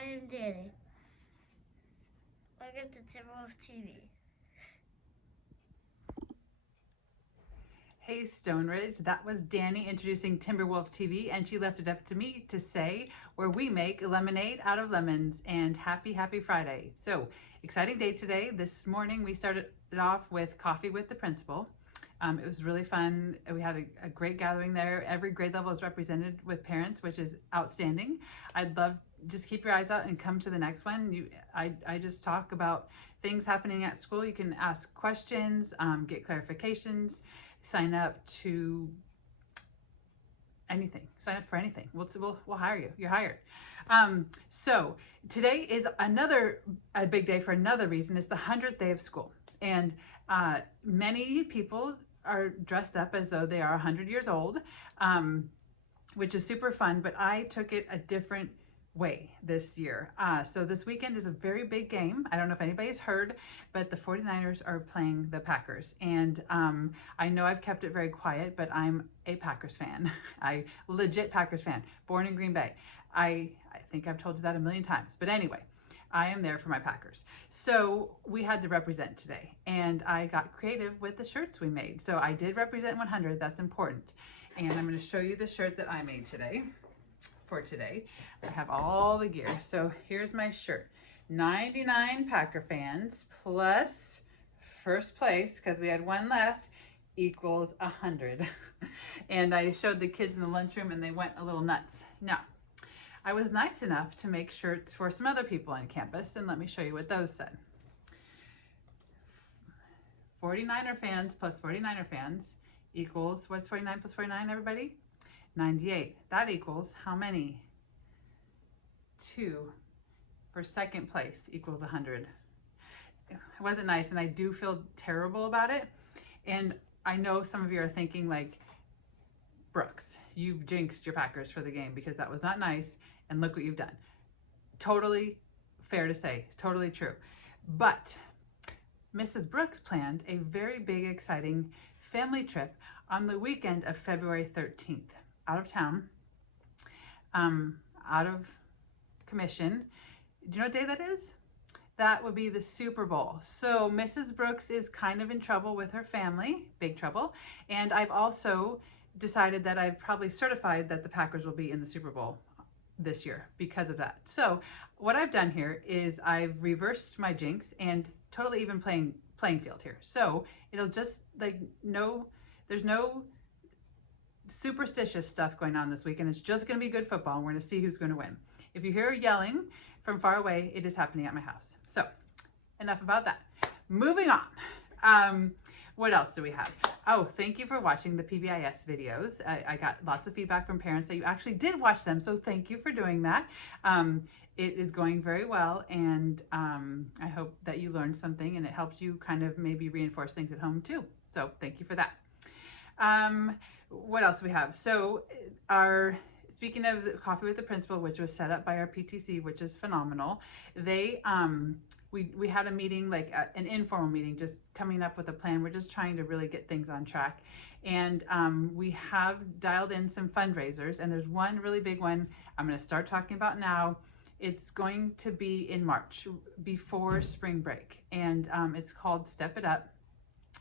I am Danny. Welcome to Timberwolf TV. Hey Stone Ridge, that was Danny introducing Timberwolf TV, and she left it up to me to say where we make lemonade out of lemons. And happy Friday. So exciting day today. This morning we started it off with coffee with the principal. It was really fun. We had a great gathering there. Every grade level is represented with parents, which is outstanding. I'd love, just keep your eyes out and come to the next one. I just talk about things happening at school. You can ask questions, get clarifications, sign up to anything. Sign up for anything. We'll hire you. You're hired. So today is a big day for another reason. It's the 100th day of school, and many people are dressed up as though they are 100 years old, which is super fun, but I took it a different way this year. So this weekend is a very big game. I don't know if anybody's heard, but the 49ers are playing the Packers. And I know I've kept it very quiet, but I'm a Packers fan. Legit Packers fan, born in Green Bay. I think I've told you that a million times, but anyway, I am there for my Packers. So we had to represent today, and I got creative with the shirts we made. So I did represent 100, that's important. And I'm gonna show you the shirt that I made today. For today, I have all the gear. So here's my shirt. 99 Packer fans plus first place, because we had one left, equals 100. And I showed the kids in the lunchroom and they went a little nuts. Now, I was nice enough to make shirts for some other people on campus, and let me show you what those said. 49er fans plus 49er fans equals, what's 49 plus 49, everybody? 98. That equals how many? 2 for second place equals 100. It wasn't nice, and I do feel terrible about it. And I know some of you are thinking like, Brooks, you've jinxed your Packers for the game because that was not nice, and look what you've done. Totally fair to say, totally true. But Mrs. Brooks planned a very big, exciting family trip on the weekend of February 13th. Out of town, out of commission. Do you know what day that is? That would be the Super Bowl. So Mrs. Brooks is kind of in trouble with her family, big trouble. And I've also decided that I've probably certified that the Packers will be in the Super Bowl this year because of that. So what I've done here is I've reversed my jinx and totally even playing field here. So it'll just like there's no superstitious stuff going on this weekend. It's just going to be good football, and we're going to see who's going to win. If you hear yelling from far away, it is happening at my house. So enough about that. Moving on. What else do we have? Oh, thank you for watching the PBIS videos. I got lots of feedback from parents that you actually did watch them, so thank you for doing that. It is going very well, and I hope that you learned something and it helped you kind of maybe reinforce things at home too. So thank you for that. What else do we have? So speaking of the coffee with the principal, which was set up by our PTC, which is phenomenal, they we had a meeting, like an informal meeting, just coming up with a plan. We're just trying to really get things on track, and we have dialed in some fundraisers, and there's one really big one I'm going to start talking about now. It's going to be in March before spring break, and it's called Step It Up.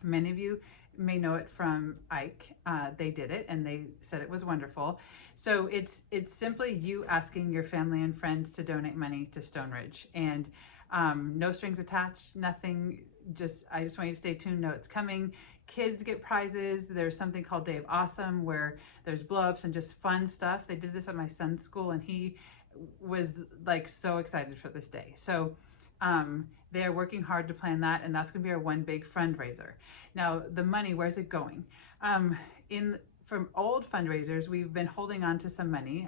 Many of you may know it from Ike. They did it and they said it was wonderful. So it's simply you asking your family and friends to donate money to Stone Ridge, and no strings attached, nothing. I just want you to stay tuned. Know it's coming. Kids get prizes. There's something called Day of Awesome where there's blow-ups and just fun stuff. They did this at my son's school, and he was like so excited for this day. So they're working hard to plan that, and that's going to be our one big fundraiser. Now, the money, where's it going? From old fundraisers, we've been holding on to some money,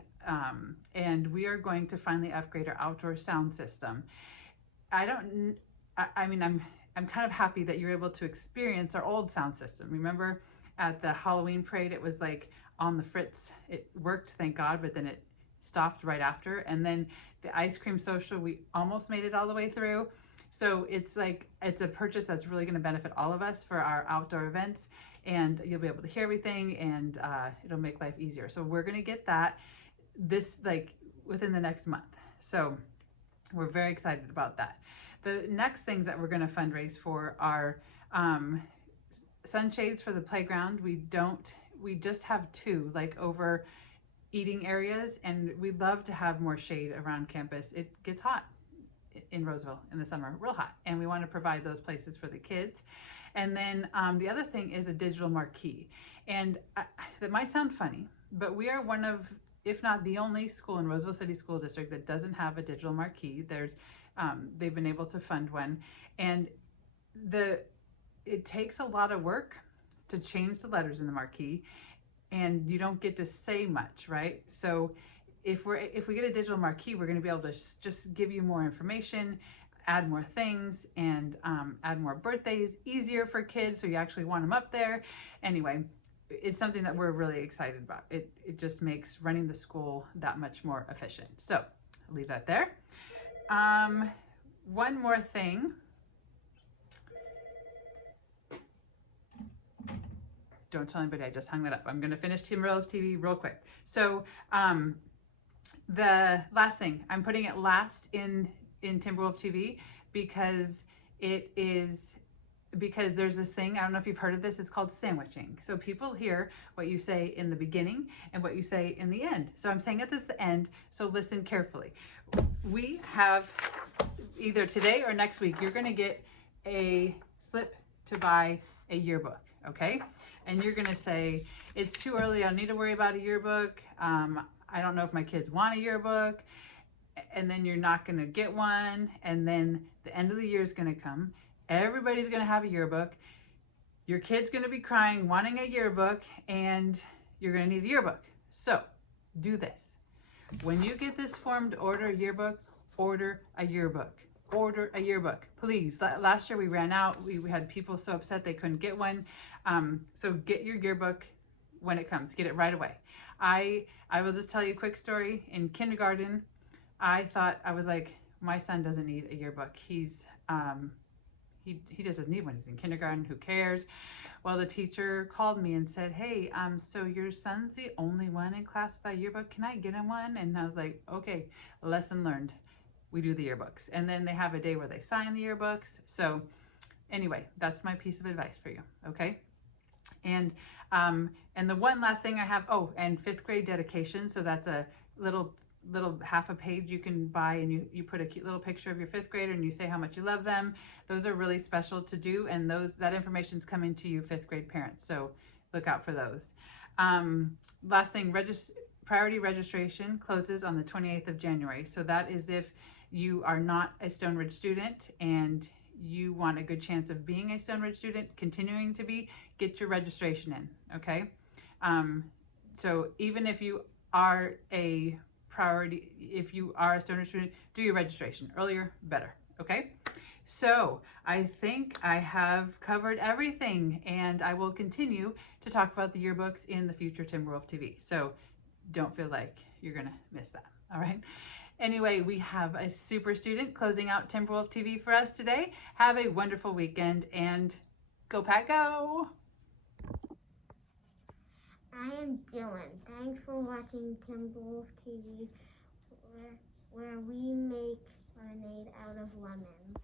and we are going to finally upgrade our outdoor sound system. I'm kind of happy that you're able to experience our old sound system. Remember at the Halloween parade, it was like on the fritz. It worked, thank God, but then it stopped right after. And then the ice cream social, we almost made it all the way through. So it's a purchase that's really going to benefit all of us for our outdoor events, and you'll be able to hear everything, and it'll make life easier. So we're going to get that within the next month. So We're very excited about that. The next things that we're going to fundraise for are sunshades for the playground. We just have 2 like over eating areas, and we'd love to have more shade around campus. It gets hot in Roseville in the summer, real hot, and we want to provide those places for the kids. And then the other thing is a digital marquee. And that might sound funny, but we are one of, if not the only school in Roseville City School District that doesn't have a digital marquee. They've been able to fund one, and it takes a lot of work to change the letters in the marquee, and you don't get to say much, right? So if we get a digital marquee, we're going to be able to just give you more information, add more things, and add more birthdays, easier for kids, so you actually want them up there. Anyway, it's something that we're really excited about. It just makes running the school that much more efficient. So I'll leave that there. One more thing. Don't tell anybody I just hung that up. I'm going to finish Timberwolf TV real quick. So the last thing, I'm putting it last in Timberwolf TV because there's this thing, I don't know if you've heard of this, it's called sandwiching. So people hear what you say in the beginning and what you say in the end. So I'm saying at this the end, so listen carefully. We have either today or next week, you're going to get a slip to buy a yearbook, okay? And you're going to say, it's too early, I don't need to worry about a yearbook. I don't know if my kids want a yearbook. And then you're not going to get one. And then the end of the year is going to come. Everybody's going to have a yearbook. Your kid's going to be crying, wanting a yearbook, and you're going to need a yearbook. So do this. When you get this form to order a yearbook, order a yearbook. Order a yearbook, please. Last year we ran out. We had people so upset they couldn't get one. So get your yearbook when it comes. Get it right away. I will just tell you a quick story. In kindergarten, I was like, my son doesn't need a yearbook. He just doesn't need one. He's in kindergarten. Who cares? Well, the teacher called me and said, hey, so your son's the only one in class without a yearbook. Can I get him one? And I was like, okay, lesson learned. We do the yearbooks. And then they have a day where they sign the yearbooks. So anyway, that's my piece of advice for you. Okay. And the one last thing I have, and 5th grade dedication. So that's a little half a page you can buy, and you put a cute little picture of your 5th grader and you say how much you love them. Those are really special to do, and that information's coming to you 5th grade parents, so look out for those. Last thing, priority registration closes on the 28th of January. So that is if you are not a Stone Ridge student and you want a good chance of being a Stone Ridge student, continuing to be, get your registration in, okay? So even if you are a priority, if you are a Stone Ridge student, do your registration. Earlier, better, okay? So I think I have covered everything, and I will continue to talk about the yearbooks in the future Timberwolf TV. So don't feel like you're gonna miss that, all right? Anyway, we have a super student closing out Timberwolf TV for us today. Have a wonderful weekend, and go Pack Go! I am Dylan. Thanks for watching Timberwolf TV, where we make lemonade out of lemons.